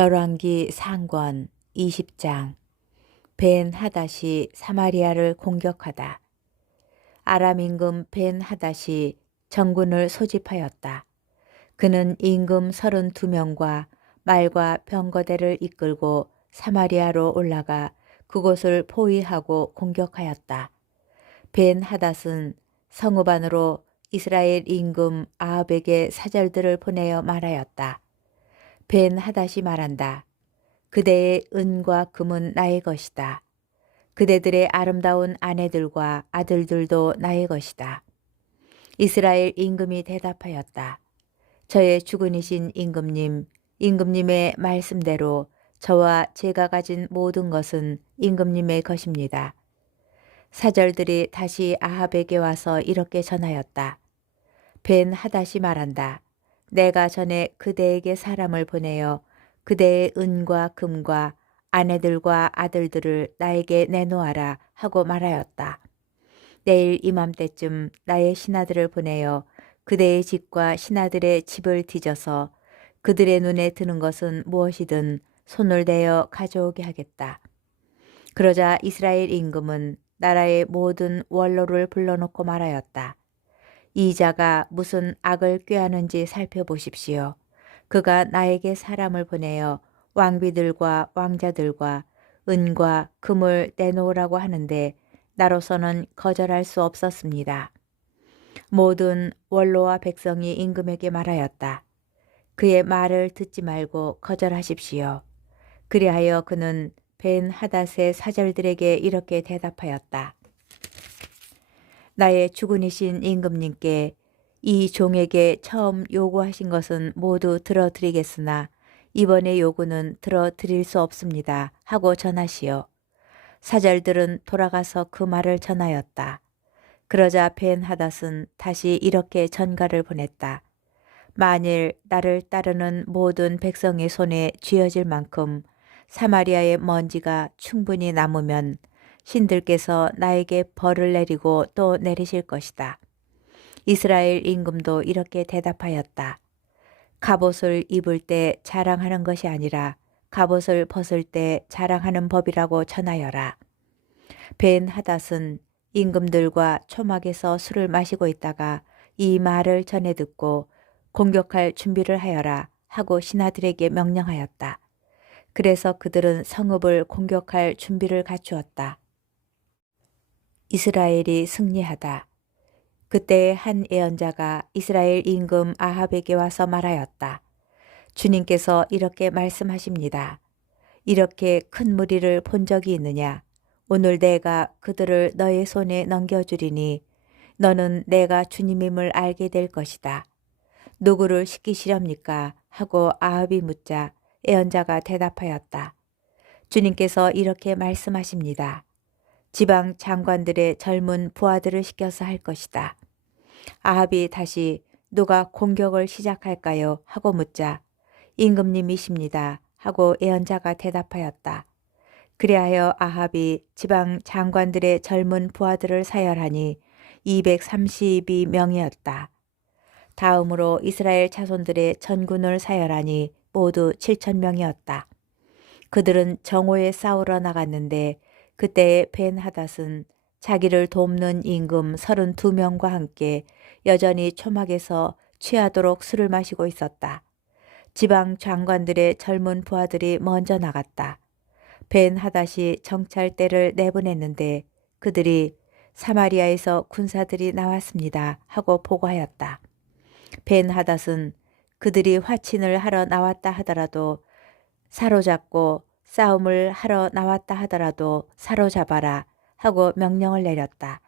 열왕기 상권 20장. 벤 하닷이 사마리아를 공격하다. 아람 임금 벤 하닷이 전군을 소집하였다. 그는 임금 32명과 말과 병거대를 이끌고 사마리아로 올라가 그곳을 포위하고 공격하였다. 벤 하닷은 성읍 안으로 이스라엘 임금 아합에게 사절들을 보내어 말하였다. 벤 하닷이 말한다. 그대의 은과 금은 나의 것이다. 그대들의 아름다운 아내들과 아들들도 나의 것이다. 이스라엘 임금이 대답하였다. 저의 주군이신 임금님, 임금님의 말씀대로 저와 제가 가진 모든 것은 임금님의 것입니다. 사절들이 다시 아합에게 와서 이렇게 전하였다. 벤 하닷이 말한다. 내가 전에 그대에게 사람을 보내어 그대의 은과 금과 아내들과 아들들을 나에게 내놓아라 하고 말하였다. 내일 이맘때쯤 나의 신하들을 보내어 그대의 집과 신하들의 집을 뒤져서 그들의 눈에 드는 것은 무엇이든 손을 대어 가져오게 하겠다. 그러자 이스라엘 임금은 나라의 모든 원로를 불러놓고 말하였다. 이 자가 무슨 악을 꾀하는지 살펴보십시오. 그가 나에게 사람을 보내어 왕비들과 왕자들과 은과 금을 내놓으라고 하는데 나로서는 거절할 수 없었습니다. 모든 원로와 백성이 임금에게 말하였다. 그의 말을 듣지 말고 거절하십시오. 그리하여 그는 벤 하닷의 사절들에게 이렇게 대답하였다. 나의 주군이신 임금님께 이 종에게 처음 요구하신 것은 모두 들어드리겠으나 이번의 요구는 들어드릴 수 없습니다 하고 전하시오. 사절들은 돌아가서 그 말을 전하였다. 그러자 벤 하닷은 다시 이렇게 전가를 보냈다. 만일 나를 따르는 모든 백성의 손에 쥐어질 만큼 사마리아의 먼지가 충분히 남으면 신들께서 나에게 벌을 내리고 또 내리실 것이다. 이스라엘 임금도 이렇게 대답하였다. 갑옷을 입을 때 자랑하는 것이 아니라 갑옷을 벗을 때 자랑하는 법이라고 전하여라. 벤 하닷은 임금들과 초막에서 술을 마시고 있다가 이 말을 전해 듣고 공격할 준비를 하여라 하고 신하들에게 명령하였다. 그래서 그들은 성읍을 공격할 준비를 갖추었다. 이스라엘이 승리하다. 그때 한 예언자가 이스라엘 임금 아합에게 와서 말하였다. 주님께서 이렇게 말씀하십니다. 이렇게 큰 무리를 본 적이 있느냐? 오늘 내가 그들을 너의 손에 넘겨주리니 너는 내가 주님임을 알게 될 것이다. 누구를 시키시렵니까? 하고 아합이 묻자 예언자가 대답하였다. 주님께서 이렇게 말씀하십니다. 지방 장관들의 젊은 부하들을 시켜서 할 것이다. 아합이 다시 누가 공격을 시작할까요? 하고 묻자 임금님이십니다. 하고 예언자가 대답하였다. 그리하여 아합이 지방 장관들의 젊은 부하들을 사열하니 232명이었다. 다음으로 이스라엘 자손들의 전군을 사열하니 모두 7,000명이었다. 그들은 정오에 싸우러 나갔는데 그때의 벤 하닷은 자기를 돕는 임금 32명과 함께 여전히 초막에서 취하도록 술을 마시고 있었다. 지방 장관들의 젊은 부하들이 먼저 나갔다. 벤 하닷이 정찰대를 내보냈는데 그들이 사마리아에서 군사들이 나왔습니다 하고 보고하였다. 벤 하닷은 그들이 화친을 하러 나왔다 하더라도 사로잡고 싸움을 하러 나왔다 하더라도 사로잡아라 하고 명령을 내렸다.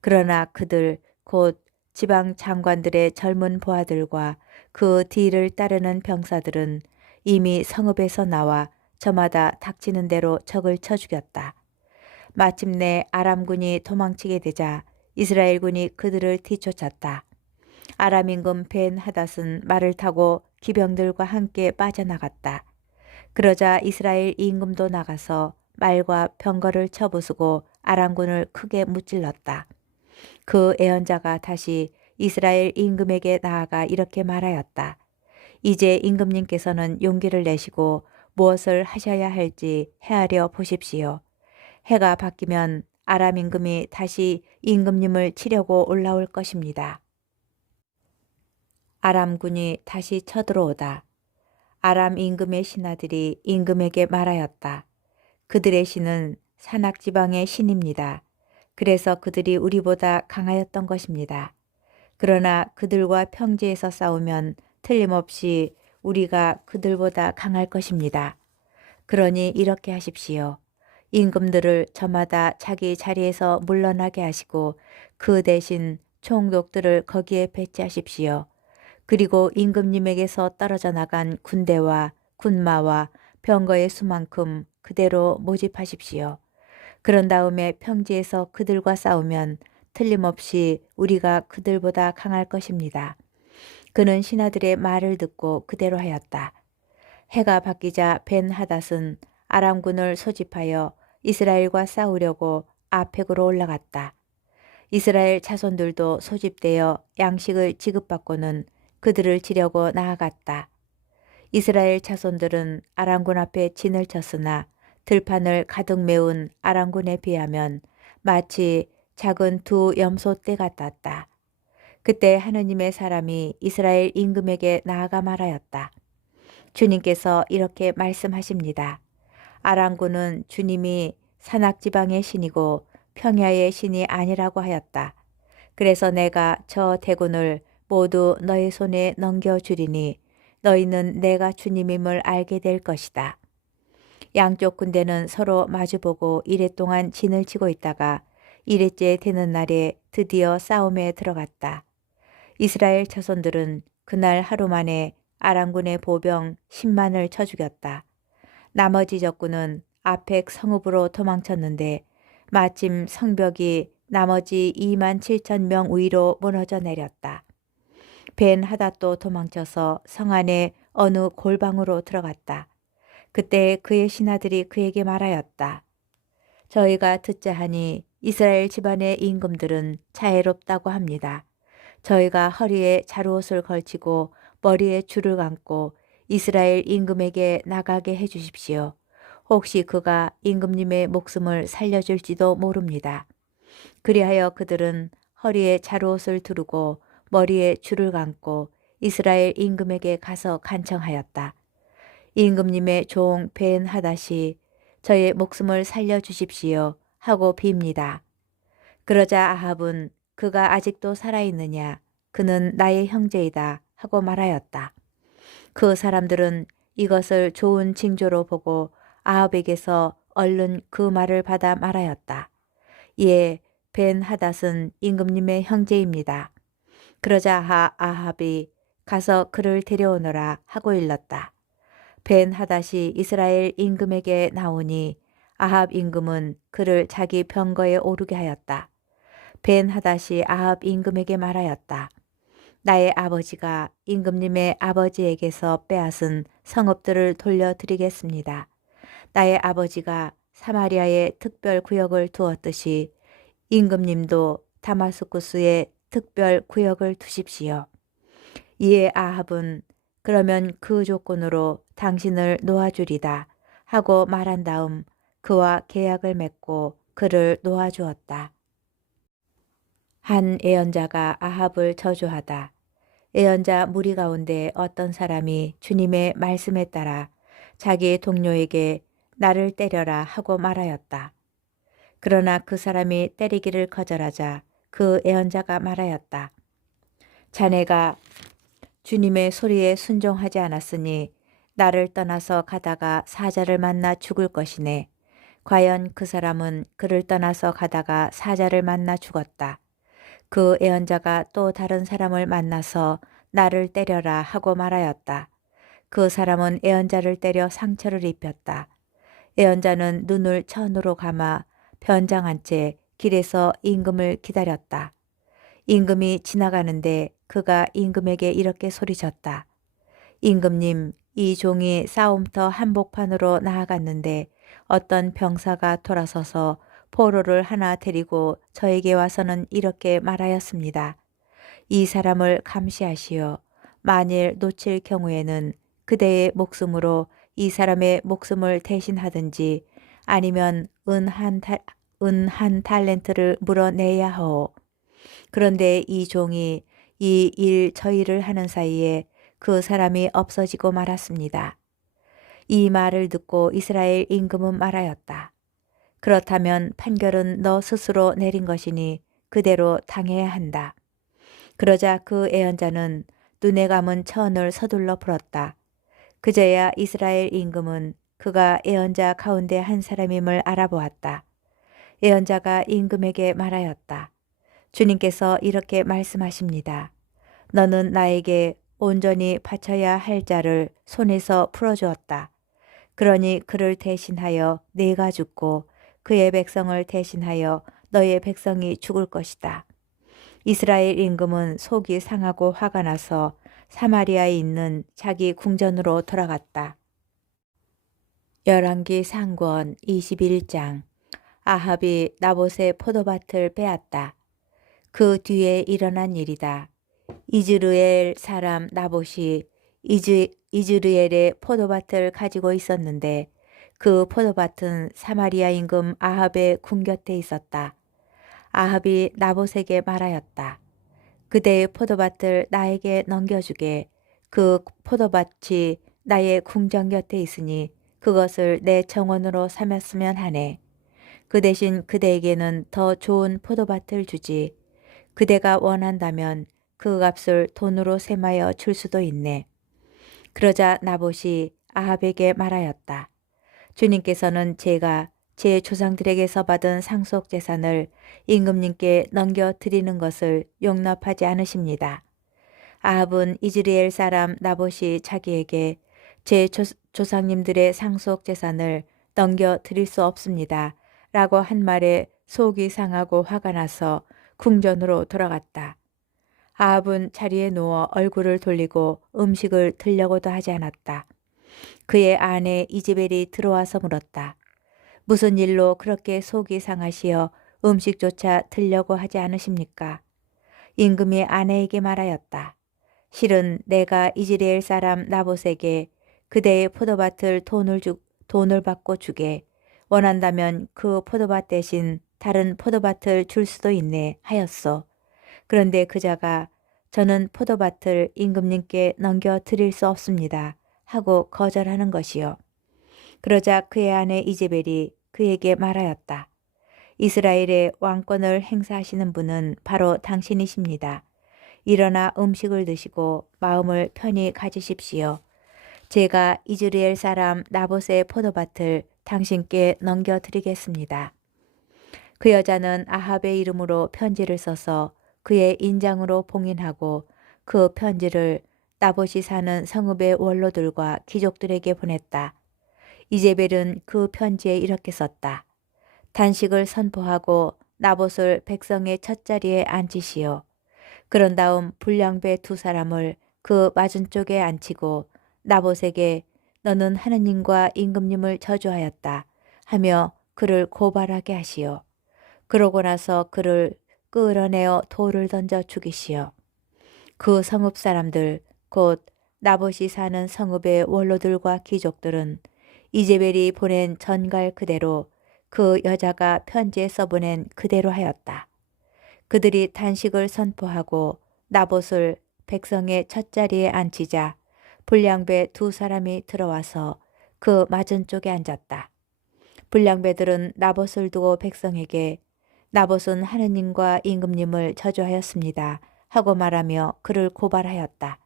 그러나 그들 곧 지방 장관들의 젊은 부하들과 그 뒤를 따르는 병사들은 이미 성읍에서 나와 저마다 닥치는 대로 적을 쳐 죽였다. 마침내 아람군이 도망치게 되자 이스라엘군이 그들을 뒤쫓았다. 아람 임금 벤 하닷은 말을 타고 기병들과 함께 빠져나갔다. 그러자 이스라엘 임금도 나가서 말과 병거를 쳐부수고 아람군을 크게 무찔렀다. 그 예언자가 다시 이스라엘 임금에게 나아가 이렇게 말하였다. 이제 임금님께서는 용기를 내시고 무엇을 하셔야 할지 헤아려 보십시오. 해가 바뀌면 아람 임금이 다시 임금님을 치려고 올라올 것입니다. 아람군이 다시 쳐들어오다. 아람 임금의 신하들이 임금에게 말하였다. 그들의 신은 산악지방의 신입니다. 그래서 그들이 우리보다 강하였던 것입니다. 그러나 그들과 평지에서 싸우면 틀림없이 우리가 그들보다 강할 것입니다. 그러니 이렇게 하십시오. 임금들을 저마다 자기 자리에서 물러나게 하시고 그 대신 총독들을 거기에 배치하십시오. 그리고 임금님에게서 떨어져 나간 군대와 군마와 병거의 수만큼 그대로 모집하십시오. 그런 다음에 평지에서 그들과 싸우면 틀림없이 우리가 그들보다 강할 것입니다. 그는 신하들의 말을 듣고 그대로 하였다. 해가 바뀌자 벤하닷은 아람군을 소집하여 이스라엘과 싸우려고 아펙으로 올라갔다. 이스라엘 자손들도 소집되어 양식을 지급받고는 그들을 치려고 나아갔다. 이스라엘 자손들은 아람군 앞에 진을 쳤으나 들판을 가득 메운 아람군에 비하면 마치 작은 두 염소떼 같았다. 그때 하느님의 사람이 이스라엘 임금에게 나아가 말하였다. 주님께서 이렇게 말씀하십니다. 아람군은 주님이 산악지방의 신이고 평야의 신이 아니라고 하였다. 그래서 내가 저 대군을 모두 너희 손에 넘겨주리니 너희는 내가 주님임을 알게 될 것이다. 양쪽 군대는 서로 마주보고 이랫동안 진을 치고 있다가 이레째 되는 날에 드디어 싸움에 들어갔다. 이스라엘 자손들은 그날 하루 만에 아람군의 보병 10만을 쳐 죽였다. 나머지 적군은 아펙 성읍으로 도망쳤는데 마침 성벽이 나머지 2만 7천 명 위로 무너져 내렸다. 벤하닷도 도망쳐서 성 안의 어느 골방으로 들어갔다. 그때 그의 신하들이 그에게 말하였다. 저희가 듣자 하니 이스라엘 집안의 임금들은 자애롭다고 합니다. 저희가 허리에 자루옷을 걸치고 머리에 줄을 감고 이스라엘 임금에게 나가게 해주십시오. 혹시 그가 임금님의 목숨을 살려줄지도 모릅니다. 그리하여 그들은 허리에 자루옷을 두르고 머리에 줄을 감고 이스라엘 임금에게 가서 간청하였다. 임금님의 종 벤하닷이 저의 목숨을 살려주십시오 하고 빕니다. 그러자 아합은 그가 아직도 살아있느냐? 그는 나의 형제이다 하고 말하였다. 그 사람들은 이것을 좋은 징조로 보고 아합에게서 얼른 그 말을 받아 말하였다. 예, 벤하닷은 임금님의 형제입니다. 그러자 아합이 가서 그를 데려오너라 하고 일렀다. 벤하닷이 이스라엘 임금에게 나오니 아합 임금은 그를 자기 병거에 오르게 하였다. 벤하닷이 아합 임금에게 말하였다. 나의 아버지가 임금님의 아버지에게서 빼앗은 성읍들을 돌려드리겠습니다. 나의 아버지가 사마리아에 특별 구역을 두었듯이 임금님도 다마스쿠스에 특별 구역을 두십시오. 이에 아합은 그러면 그 조건으로 당신을 놓아주리다 하고 말한 다음 그와 계약을 맺고 그를 놓아주었다. 한 예언자가 아합을 저주하다. 예언자 무리 가운데 어떤 사람이 주님의 말씀에 따라 자기 동료에게 나를 때려라 하고 말하였다. 그러나 그 사람이 때리기를 거절하자 그 예언자가 말하였다. 자네가 주님의 소리에 순종하지 않았으니 나를 떠나서 가다가 사자를 만나 죽을 것이네. 과연 그 사람은 그를 떠나서 가다가 사자를 만나 죽었다. 그 예언자가 또 다른 사람을 만나서 나를 때려라 하고 말하였다. 그 사람은 예언자를 때려 상처를 입혔다. 예언자는 눈을 천으로 감아 변장한 채 길에서 임금을 기다렸다. 임금이 지나가는데 그가 임금에게 이렇게 소리쳤다. 임금님, 이 종이 싸움터 한복판으로 나아갔는데 어떤 병사가 돌아서서 포로를 하나 데리고 저에게 와서는 이렇게 말하였습니다. 이 사람을 감시하시어 만일 놓칠 경우에는 그대의 목숨으로 이 사람의 목숨을 대신하든지 아니면 은 한 달란트를 물어내야 하오. 그런데 이 종이 이 일 저일을 하는 사이에 그 사람이 없어지고 말았습니다. 이 말을 듣고 이스라엘 임금은 말하였다. 그렇다면 판결은 너 스스로 내린 것이니 그대로 당해야 한다. 그러자 그 애언자는 눈에 감은 천을 서둘러 풀었다. 그제야 이스라엘 임금은 그가 애언자 가운데 한 사람임을 알아보았다. 애언자가 임금에게 말하였다. 주님께서 이렇게 말씀하십니다. 너는 나에게 온전히 바쳐야 할 자를 손에서 풀어주었다. 그러니 그를 대신하여 내가 죽고 그의 백성을 대신하여 너의 백성이 죽을 것이다. 이스라엘 임금은 속이 상하고 화가 나서 사마리아에 있는 자기 궁전으로 돌아갔다. 열왕기 상권 21장. 아합이 나봇의 포도밭을 빼앗다. 그 뒤에 일어난 일이다. 이즈르엘 사람 나봇이 이즈르엘의 포도밭을 가지고 있었는데 그 포도밭은 사마리아 임금 아합의 궁 곁에 있었다. 아합이 나봇에게 말하였다. 그대의 포도밭을 나에게 넘겨주게. 그 포도밭이 나의 궁전 곁에 있으니 그것을 내 정원으로 삼았으면 하네. 그 대신 그대에게는 더 좋은 포도밭을 주지. 그대가 원한다면 그 값을 돈으로 셈하여 줄 수도 있네. 그러자 나봇이 아합에게 말하였다. 주님께서는 제가 제 조상들에게서 받은 상속 재산을 임금님께 넘겨드리는 것을 용납하지 않으십니다. 아합은 이즈리엘 사람 나봇이 자기에게 제 조상님들의 상속 재산을 넘겨드릴 수 없습니다. 라고 한 말에 속이 상하고 화가 나서 궁전으로 돌아갔다. 아합은 자리에 누워 얼굴을 돌리고 음식을 들려고도 하지 않았다. 그의 아내 이즈벨이 들어와서 물었다. 무슨 일로 그렇게 속이 상하시어 음식조차 들려고 하지 않으십니까? 임금이 아내에게 말하였다. 실은 내가 이즈리엘 사람 나봇에게 그대의 포도밭을 돈을 받고 주게. 원한다면 그 포도밭 대신 다른 포도밭을 줄 수도 있네 하였소. 그런데 그자가 저는 포도밭을 임금님께 넘겨드릴 수 없습니다 하고 거절하는 것이요. 그러자 그의 아내 이제벨이 그에게 말하였다. 이스라엘의 왕권을 행사하시는 분은 바로 당신이십니다. 일어나 음식을 드시고 마음을 편히 가지십시오. 제가 이즈리엘 사람 나봇의 포도밭을 당신께 넘겨드리겠습니다. 그 여자는 아합의 이름으로 편지를 써서 그의 인장으로 봉인하고 그 편지를 나봇이 사는 성읍의 원로들과 귀족들에게 보냈다. 이제벨은 그 편지에 이렇게 썼다. 단식을 선포하고 나봇을 백성의 첫자리에 앉히시오. 그런 다음 불량배 두 사람을 그 맞은쪽에 앉히고 나봇에게 너는 하느님과 임금님을 저주하였다 하며 그를 고발하게 하시오. 그러고 나서 그를 끌어내어 돌을 던져 죽이시오. 그 성읍 사람들 곧 나봇이 사는 성읍의 원로들과 귀족들은 이제벨이 보낸 전갈 그대로 그 여자가 편지에 써보낸 그대로 하였다. 그들이 단식을 선포하고 나봇을 백성의 첫자리에 앉히자 불량배 두 사람이 들어와서 그 맞은쪽에 앉았다. 불량배들은 나봇을 두고 백성에게 나봇은 하느님과 임금님을 저주하였습니다 하고 말하며 그를 고발하였다.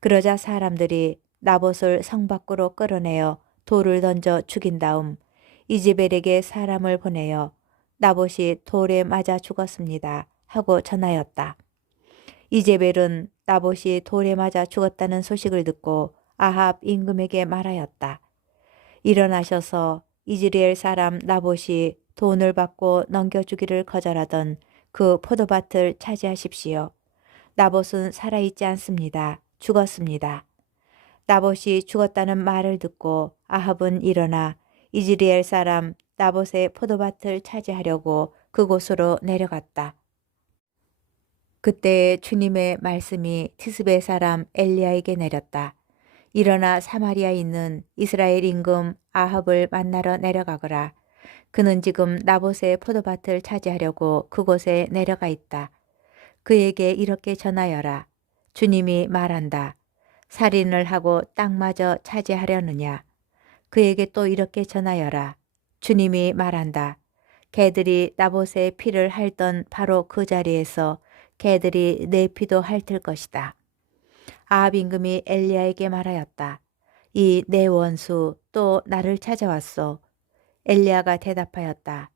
그러자 사람들이 나봇을 성 밖으로 끌어내어 돌을 던져 죽인 다음 이즈벨에게 사람을 보내어 나봇이 돌에 맞아 죽었습니다 하고 전하였다. 이제벨은 나봇이 돌에 맞아 죽었다는 소식을 듣고 아합 임금에게 말하였다. 일어나셔서 이즈리엘 사람 나봇이 돈을 받고 넘겨주기를 거절하던 그 포도밭을 차지하십시오. 나봇은 살아있지 않습니다. 죽었습니다. 나봇이 죽었다는 말을 듣고 아합은 일어나 이즈리엘 사람 나봇의 포도밭을 차지하려고 그곳으로 내려갔다. 그때 주님의 말씀이 티스베 사람 엘리야에게 내렸다. 일어나 사마리아에 있는 이스라엘 임금 아합을 만나러 내려가거라. 그는 지금 나봇의 포도밭을 차지하려고 그곳에 내려가 있다. 그에게 이렇게 전하여라. 주님이 말한다. 살인을 하고 땅마저 차지하려느냐. 그에게 또 이렇게 전하여라. 주님이 말한다. 개들이 나봇의 피를 핥던 바로 그 자리에서 개들이 내 피도 핥을 것이다. 아합 임금이 엘리야에게 말하였다. 이 내 원수 또 나를 찾아왔소. 엘리야가 대답하였다.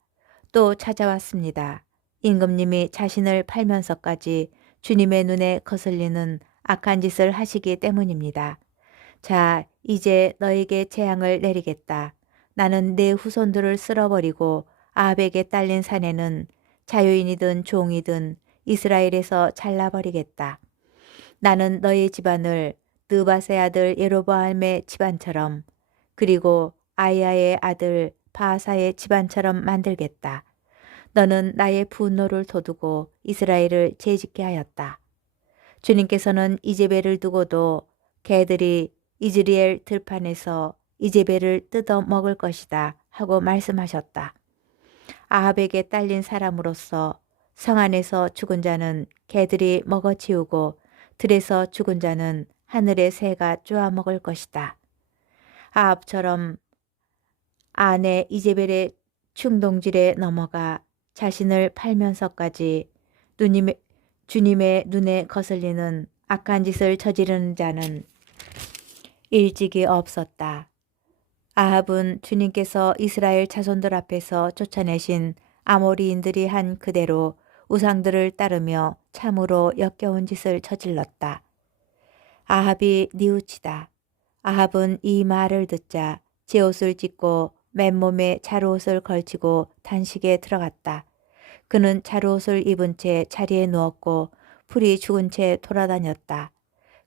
또 찾아왔습니다. 임금님이 자신을 팔면서까지 주님의 눈에 거슬리는 악한 짓을 하시기 때문입니다. 자, 이제 너에게 재앙을 내리겠다. 나는 내 후손들을 쓸어버리고 아합에게 딸린 사내는 자유인이든 종이든 이스라엘에서 잘라버리겠다. 나는 너의 집안을 느밧의 아들 예로보암의 집안처럼 그리고 아이야의 아들 바하사의 집안처럼 만들겠다. 너는 나의 분노를 돋우고 이스라엘을 죄짓게 하였다. 주님께서는 이제벨을 두고도 개들이 이즈리엘 들판에서 이제벨을 뜯어 먹을 것이다 하고 말씀하셨다. 아합에게 딸린 사람으로서 성 안에서 죽은 자는 개들이 먹어치우고 들에서 죽은 자는 하늘의 새가 쪼아 먹을 것이다. 아합처럼 아내 이제벨의 충동질에 넘어가 자신을 팔면서까지 주님의 눈에 거슬리는 악한 짓을 저지르는 자는 일찍이 없었다. 아합은 주님께서 이스라엘 자손들 앞에서 쫓아내신 아모리인들이 한 그대로 우상들을 따르며 참으로 역겨운 짓을 저질렀다. 아합이 뉘우치다. 아합은 이 말을 듣자 제 옷을 찢고 맨몸에 자루옷을 걸치고 단식에 들어갔다. 그는 자루옷을 입은 채 자리에 누웠고 풀이 죽은 채 돌아다녔다.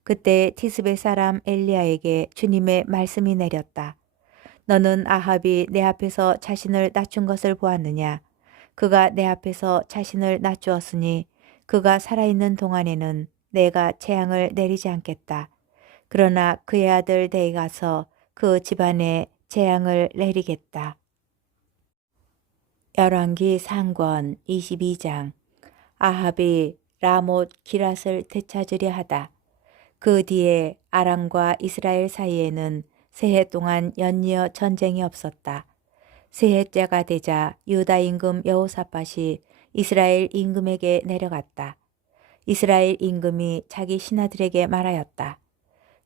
그때 티스베 사람 엘리야에게 주님의 말씀이 내렸다. 너는 아합이 내 앞에서 자신을 낮춘 것을 보았느냐? 그가 내 앞에서 자신을 낮추었으니 그가 살아있는 동안에는 내가 재앙을 내리지 않겠다. 그러나 그의 아들 대에 가서 그 집안에 재앙을 내리겠다. 열왕기 상권 22장. 아합이 라못 기랏을 되찾으려 하다. 그 뒤에 아람과 이스라엘 사이에는 새해 동안 연이어 전쟁이 없었다. 새해째가 되자 유다 임금 여호사밧이 이스라엘 임금에게 내려갔다. 이스라엘 임금이 자기 신하들에게 말하였다.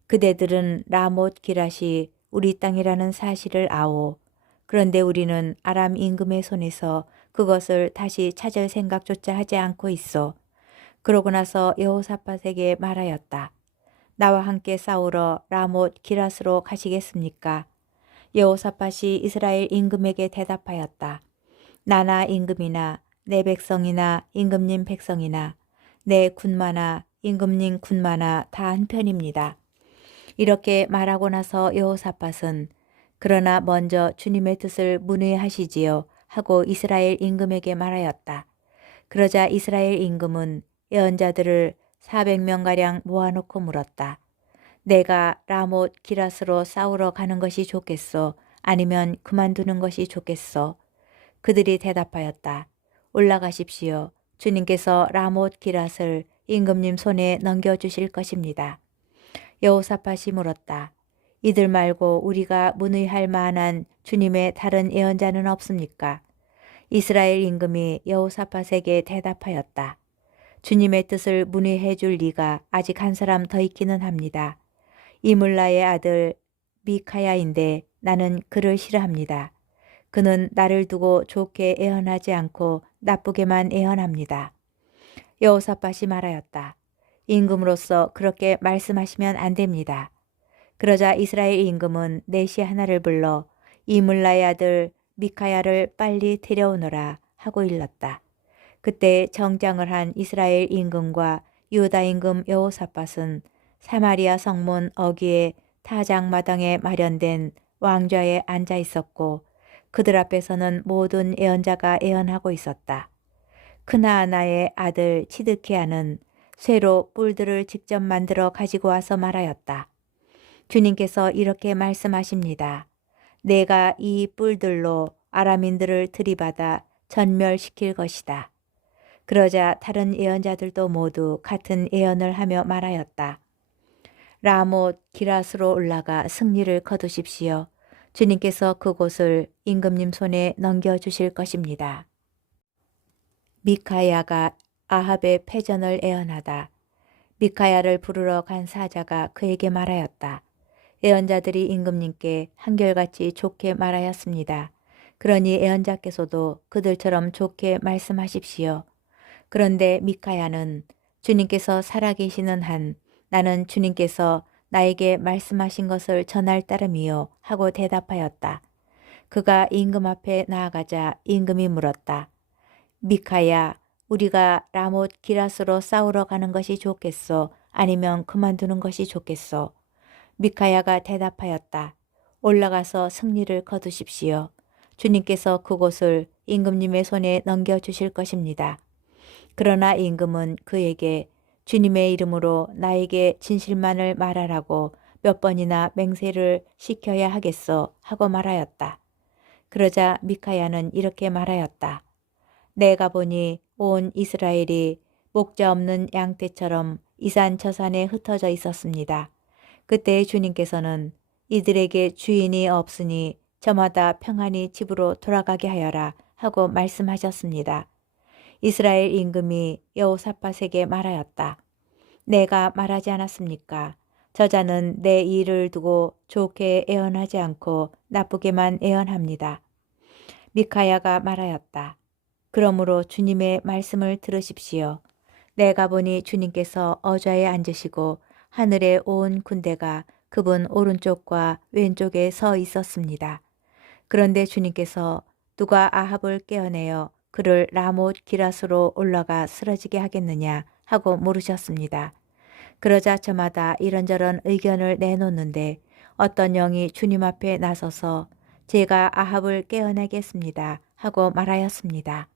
그대들은 라못 기랏이 우리 땅이라는 사실을 아오. 그런데 우리는 아람 임금의 손에서 그것을 다시 찾을 생각조차 하지 않고 있어. 그러고 나서 여호사밧에게 말하였다. 나와 함께 싸우러 라못 기랏으로 가시겠습니까? 여호사밧이 이스라엘 임금에게 대답하였다. 나나 임금이나 내 백성이나 임금님 백성이나 내 군마나 임금님 군마나 다 한편입니다. 이렇게 말하고 나서 여호사밧은 그러나 먼저 주님의 뜻을 문의하시지요 하고 이스라엘 임금에게 말하였다. 그러자 이스라엘 임금은 예언자들을 400명가량 모아놓고 물었다. 내가 라못 기랏으로 싸우러 가는 것이 좋겠소? 아니면 그만두는 것이 좋겠소? 그들이 대답하였다. 올라가십시오. 주님께서 라못 기랏을 임금님 손에 넘겨주실 것입니다. 여호사밧이 물었다. 이들 말고 우리가 문의할 만한 주님의 다른 예언자는 없습니까? 이스라엘 임금이 여호사밧에게 대답하였다. 주님의 뜻을 문의해 줄 리가 아직 한 사람 더 있기는 합니다. 이물라의 아들 미카야인데 나는 그를 싫어합니다. 그는 나를 두고 좋게 예언하지 않고 나쁘게만 예언합니다. 여호사밧이 말하였다. 임금으로서 그렇게 말씀하시면 안 됩니다. 그러자 이스라엘 임금은 내시 하나를 불러 이물라의 아들 미카야를 빨리 데려오너라 하고 일렀다. 그때 정장을 한 이스라엘 임금과 유다 임금 여호사밧은 사마리아 성문 어귀의 타작마당에 마련된 왕좌에 앉아 있었고 그들 앞에서는 모든 예언자가 예언하고 있었다. 크나아나의 아들 치드키야는 쇠로 뿔들을 직접 만들어 가지고 와서 말하였다. 주님께서 이렇게 말씀하십니다. 내가 이 뿔들로 아람인들을 들이받아 전멸시킬 것이다. 그러자 다른 예언자들도 모두 같은 예언을 하며 말하였다. 라못 기랏으로 올라가 승리를 거두십시오. 주님께서 그곳을 임금님 손에 넘겨주실 것입니다. 미카야가 아합의 패전을 예언하다. 미카야를 부르러 간 사자가 그에게 말하였다. 예언자들이 임금님께 한결같이 좋게 말하였습니다. 그러니 예언자께서도 그들처럼 좋게 말씀하십시오. 그런데 미카야는 주님께서 살아계시는 한 나는 주님께서 나에게 말씀하신 것을 전할 따름이요 하고 대답하였다. 그가 임금 앞에 나아가자 임금이 물었다. 미카야, 우리가 라못 기랏으로 싸우러 가는 것이 좋겠소? 아니면 그만두는 것이 좋겠소? 미카야가 대답하였다. 올라가서 승리를 거두십시오. 주님께서 그곳을 임금님의 손에 넘겨주실 것입니다. 그러나 임금은 그에게 주님의 이름으로 나에게 진실만을 말하라고 몇 번이나 맹세를 시켜야 하겠소 하고 말하였다. 그러자 미카야는 이렇게 말하였다. 내가 보니 온 이스라엘이 목자 없는 양떼처럼 이산 저산에 흩어져 있었습니다. 그때 주님께서는 이들에게 주인이 없으니 저마다 평안히 집으로 돌아가게 하여라 하고 말씀하셨습니다. 이스라엘 임금이 여호사밧에게 말하였다. 내가 말하지 않았습니까? 저자는 내 일을 두고 좋게 애언하지 않고 나쁘게만 애언합니다. 미카야가 말하였다. 그러므로 주님의 말씀을 들으십시오. 내가 보니 주님께서 어좌에 앉으시고 하늘의 온 군대가 그분 오른쪽과 왼쪽에 서 있었습니다. 그런데 주님께서 누가 아합을 깨어내어 그를 라못 기랏으로 올라가 쓰러지게 하겠느냐 하고 물으셨습니다. 그러자 저마다 이런저런 의견을 내놓는데 어떤 영이 주님 앞에 나서서 제가 아합을 깨어내겠습니다 하고 말하였습니다.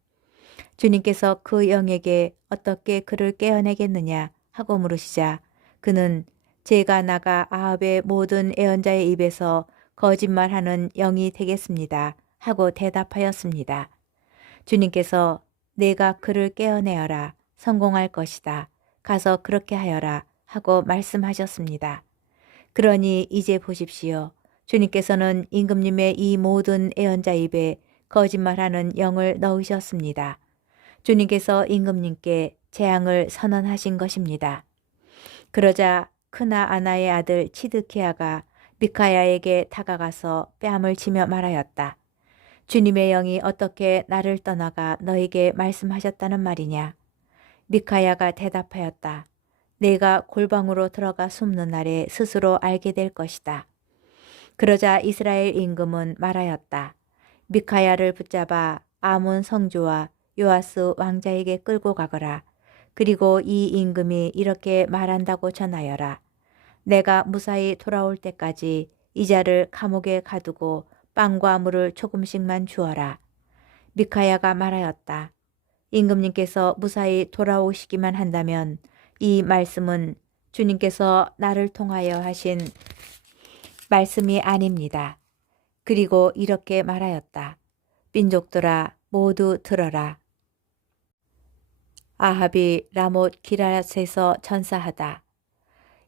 주님께서 그 영에게 어떻게 그를 깨어내겠느냐 하고 물으시자 그는 제가 나가 아합의 모든 예언자의 입에서 거짓말하는 영이 되겠습니다 하고 대답하였습니다. 주님께서 내가 그를 깨어내어라 성공할 것이다. 가서 그렇게 하여라 하고 말씀하셨습니다. 그러니 이제 보십시오. 주님께서는 임금님의 이 모든 예언자 입에 거짓말하는 영을 넣으셨습니다. 주님께서 임금님께 재앙을 선언하신 것입니다. 그러자 크나아나의 아들 치드키야가 미카야에게 다가가서 뺨을 치며 말하였다. 주님의 영이 어떻게 나를 떠나가 너에게 말씀하셨다는 말이냐? 미카야가 대답하였다. 내가 골방으로 들어가 숨는 날에 스스로 알게 될 것이다. 그러자 이스라엘 임금은 말하였다. 미카야를 붙잡아 아몬 성주와 요아스 왕자에게 끌고 가거라. 그리고 이 임금이 이렇게 말한다고 전하여라. 내가 무사히 돌아올 때까지 이 자를 감옥에 가두고 빵과 물을 조금씩만 주어라. 미카야가 말하였다. 임금님께서 무사히 돌아오시기만 한다면 이 말씀은 주님께서 나를 통하여 하신 말씀이 아닙니다. 그리고 이렇게 말하였다. 민족들아 모두 들어라. 아합이 라못 기랏에서 전사하다.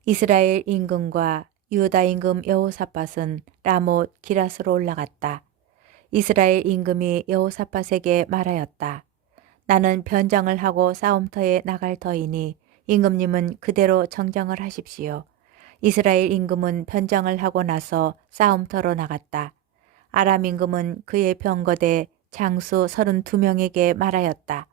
이스라엘 임금과 유다 임금 여호사밧은 라못 기랏으로 올라갔다. 이스라엘 임금이 여호사밧에게 말하였다. 나는 변장을 하고 싸움터에 나갈 터이니 임금님은 그대로 정정을 하십시오. 이스라엘 임금은 변장을 하고 나서 싸움터로 나갔다. 아람 임금은 그의 병거대 장수 32명에게 말하였다.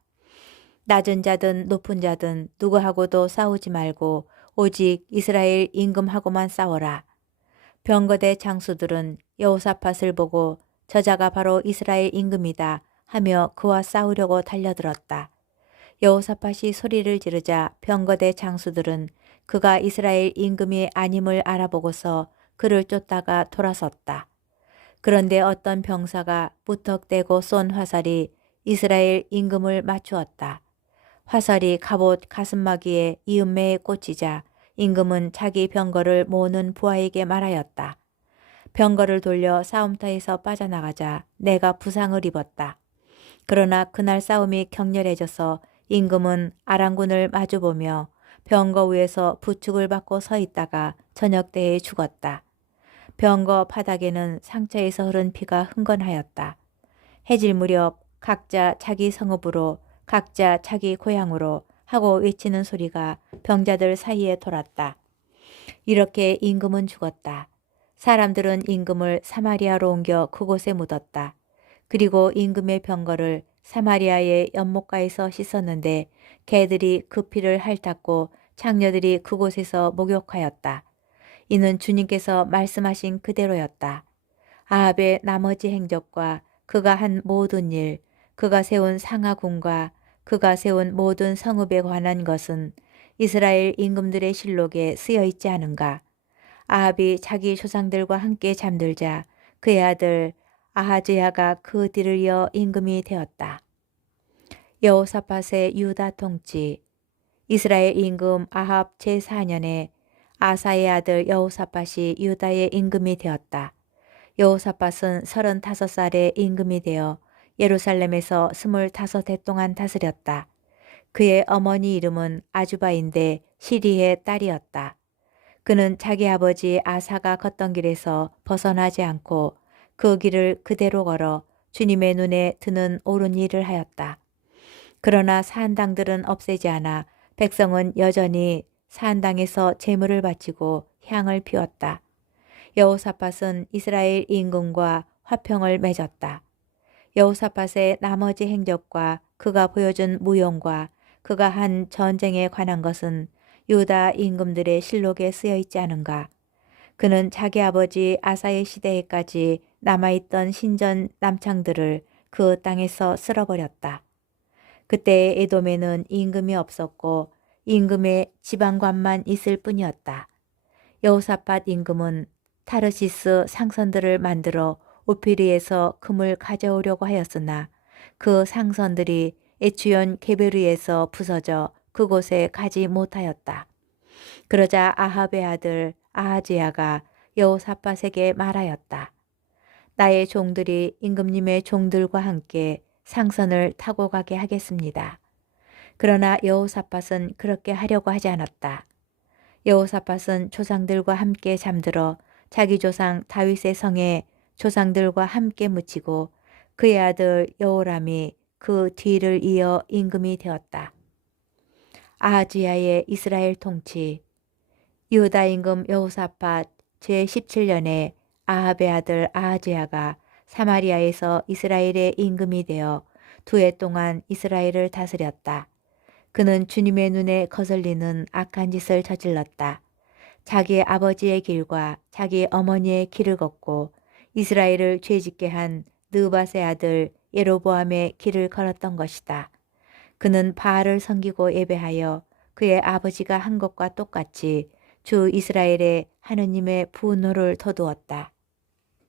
낮은 자든 높은 자든 누구하고도 싸우지 말고 오직 이스라엘 임금하고만 싸워라. 병거대 장수들은 여호사밧을 보고 저자가 바로 이스라엘 임금이다 하며 그와 싸우려고 달려들었다. 여호사밧이 소리를 지르자 병거대 장수들은 그가 이스라엘 임금이 아님을 알아보고서 그를 쫓다가 돌아섰다. 그런데 어떤 병사가 무턱대고 쏜 화살이 이스라엘 임금을 맞추었다. 화살이 갑옷 가슴막이에 이음매에 꽂히자 임금은 자기 병거를 모으는 부하에게 말하였다. 병거를 돌려 싸움터에서 빠져나가자 내가 부상을 입었다. 그러나 그날 싸움이 격렬해져서 임금은 아랑군을 마주보며 병거 위에서 부축을 받고 서 있다가 저녁 때에 죽었다. 병거 바닥에는 상처에서 흐른 피가 흥건하였다. 해질 무렵 각자 자기 성읍으로 각자 자기 고향으로 하고 외치는 소리가 병자들 사이에 돌았다. 이렇게 임금은 죽었다. 사람들은 임금을 사마리아로 옮겨 그곳에 묻었다. 그리고 임금의 병거를 사마리아의 연못가에서 씻었는데 개들이 그 피를 핥았고 창녀들이 그곳에서 목욕하였다. 이는 주님께서 말씀하신 그대로였다. 아합의 나머지 행적과 그가 한 모든 일, 그가 세운 상하궁과 그가 세운 모든 성읍에 관한 것은 이스라엘 임금들의 실록에 쓰여 있지 않은가. 아합이 자기 조상들과 함께 잠들자 그의 아들 아하즈야가 그 뒤를 이어 임금이 되었다. 여호사밧의 유다 통치. 이스라엘 임금 아합 제4년에 아사의 아들 여호사밧이 유다의 임금이 되었다. 여호사밧은 35살에 임금이 되어 예루살렘에서 25해 동안 다스렸다. 그의 어머니 이름은 아주바인데 시리의 딸이었다. 그는 자기 아버지 아사가 걷던 길에서 벗어나지 않고 그 길을 그대로 걸어 주님의 눈에 드는 옳은 일을 하였다. 그러나 사한당들은 없애지 않아 백성은 여전히 사한당에서 제물을 바치고 향을 피웠다. 여호사밧은 이스라엘 임금과 화평을 맺었다. 여호사밧의 나머지 행적과 그가 보여준 무용과 그가 한 전쟁에 관한 것은 유다 임금들의 실록에 쓰여 있지 않은가. 그는 자기 아버지 아사의 시대에까지 남아있던 신전 남창들을 그 땅에서 쓸어버렸다. 그때 에돔에는 임금이 없었고 임금의 지방관만 있을 뿐이었다. 여호사밧 임금은 타르시스 상선들을 만들어 오피리에서 금을 가져오려고 하였으나 그 상선들이 에추연 게베르에서 부서져 그곳에 가지 못하였다. 그러자 아합의 아들 아하지야가 여호사밧에게 말하였다. 나의 종들이 임금님의 종들과 함께 상선을 타고 가게 하겠습니다. 그러나 여호사밧은 그렇게 하려고 하지 않았다. 여호사밧은 조상들과 함께 잠들어 자기 조상 다윗의 성에 조상들과 함께 묻히고 그의 아들 여호람이 그 뒤를 이어 임금이 되었다. 아하지야의 이스라엘 통치. 유다 임금 여호사밧 제17년에 아합의 아들 아하지야가 사마리아에서 이스라엘의 임금이 되어 2해 동안 이스라엘을 다스렸다. 그는 주님의 눈에 거슬리는 악한 짓을 저질렀다. 자기 아버지의 길과 자기 어머니의 길을 걷고 이스라엘을 죄짓게 한 느밧의 아들 예로보암의 길을 걸었던 것이다. 그는 바알을 섬기고 예배하여 그의 아버지가 한 것과 똑같이 주 이스라엘의 하느님의 분노를 더두었다.